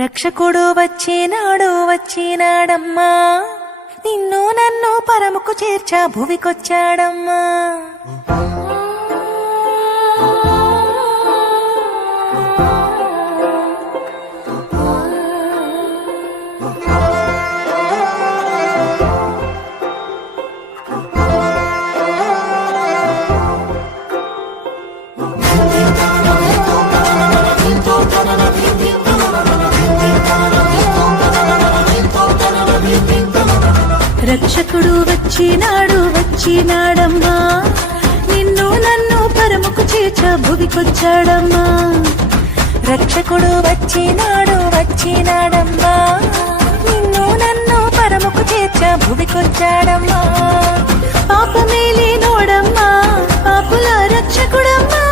రక్షకుడు వచ్చినాడమ్మా, నిన్ను నన్ను పరముకు చేర్చా భువికొచ్చాడమ్మా. రక్షకుడు వచ్చినాడమ్మా, నిన్ను నన్ను పరముకు చేర్చా భువికొచ్చాడమ్మా. రక్షకుడు వచ్చినాడమ్మా, నిన్ను నన్ను పరముకు చేర్చా భువికొచ్చాడమ్మా. పాపమేలేనోడమ్మా, పాపుల రక్షకుడమ్మా.